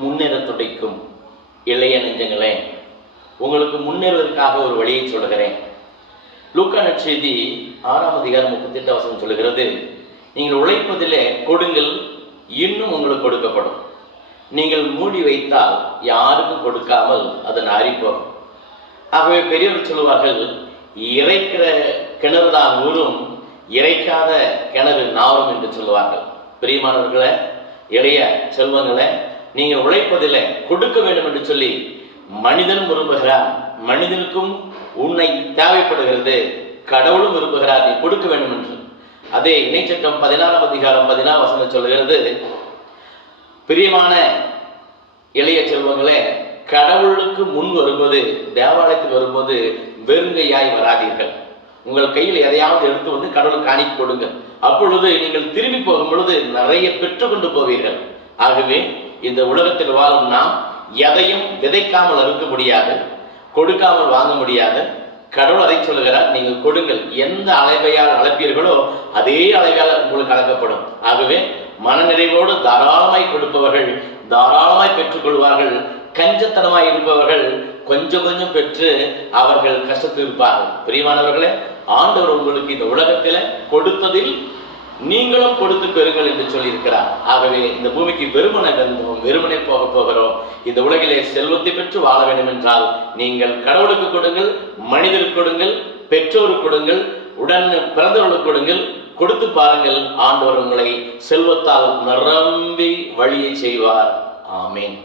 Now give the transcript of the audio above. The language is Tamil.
முன்னேற துடிக்கும் இளைய நெஞ்சங்களே, உங்களுக்கு முன்னேறுவதற்காக ஒரு வழியை சொல்கிறேன். லூக்கா நற்செய்தி 6ஆம் அதிகாரம் 38 சொல்லுகிறது, நீங்கள் உழைப்பதிலே கொடுங்கள், இன்னும் உங்களுக்கு கொடுக்கப்படும். நீங்கள் மூடி வைத்தால் யாருக்கும் கொடுக்காமல் அது நாறிப்போகும். ஆகவே பெரியவர் சொல்லுவார்கள், இறைக்கிற கிணறு தான் ஊரும், இறைக்காத கிணறு நாரும் என்று சொல்லுவார்கள். பிரியமானவர்களே, இளைய செல்வங்களே, நீங்கள் உழைப்பதில் கொடுக்க வேண்டும் என்று சொல்லி மனிதனும் விரும்புகிறார். மனிதனுக்கும் உன்னை தேவைப்படுகிறது, கடவுளும் விரும்புகிறார் நீ கொடுக்க வேண்டும் என்று. அதே இணைச்சட்டம் 16ஆம் அதிகாரம் 14 சொல்லுகிறது, பிரியமான இளைய செல்வங்களே, கடவுளுக்கு முன் வரும்போது, தேவாலயத்துக்கு வரும்போது வெறுங்கையாய் வராதீர்கள். உங்கள் கையில் எதையாவது எடுத்து வந்து கடவுளுக்கு காணிக்க கொடுங்க. அப்பொழுது நீங்கள் திரும்பி போகும் பொழுது நிறைய பெற்றுக்கொண்டு போவீர்கள். ஆகவே இந்த உலகத்தில் வாழும் நாம் எதையும் விதைக்காமல் அறுக்க முடியாது, கொடுக்காமல் வாங்க முடியாது. கடவுள் அதை சொல்லுகிறார், நீங்கள் கொடுங்கள். எந்த அளவையால் அழைப்பீர்களோ அதே அளவையால் உங்களுக்கு அழைக்கப்படும். ஆகவே மனநிறைவோடு தாராளமாய் கொடுப்பவர்கள் தாராளமாய் பெற்றுக்கொள்வார்கள். கஞ்சத்தனமாய் இருப்பவர்கள் கொஞ்சம் கொஞ்சம் பெற்று அவர்கள் கஷ்டத்தில் இருப்பார்கள். பிரியமானவர்களே, ஆண்டவர் உங்களுக்கு இந்த உலகத்தில் கொடுத்ததில் நீங்களும் கொடுத்து பெறுங்கள் என்று சொல்லியிருக்கிறார். ஆகவே இந்த பூமிக்கு வெறுமனை வந்தோம், வெறுமனை போகிறோம். இந்த உலகிலே செல்வத்தை பெற்று வாழ வேண்டும் என்றால் நீங்கள் கடவுளுக்கு கொடுங்கள், மனிதருக்கு கொடுங்கள், பெற்றோருக்கு கொடுங்கள், உடன் பிறந்தவர்களுக்கு கொடுங்கள். கொடுத்து பாருங்கள், ஆண்டவர் உங்களை செல்வத்தால் நிரம்பி வழியை செய்வார். ஆமேன்.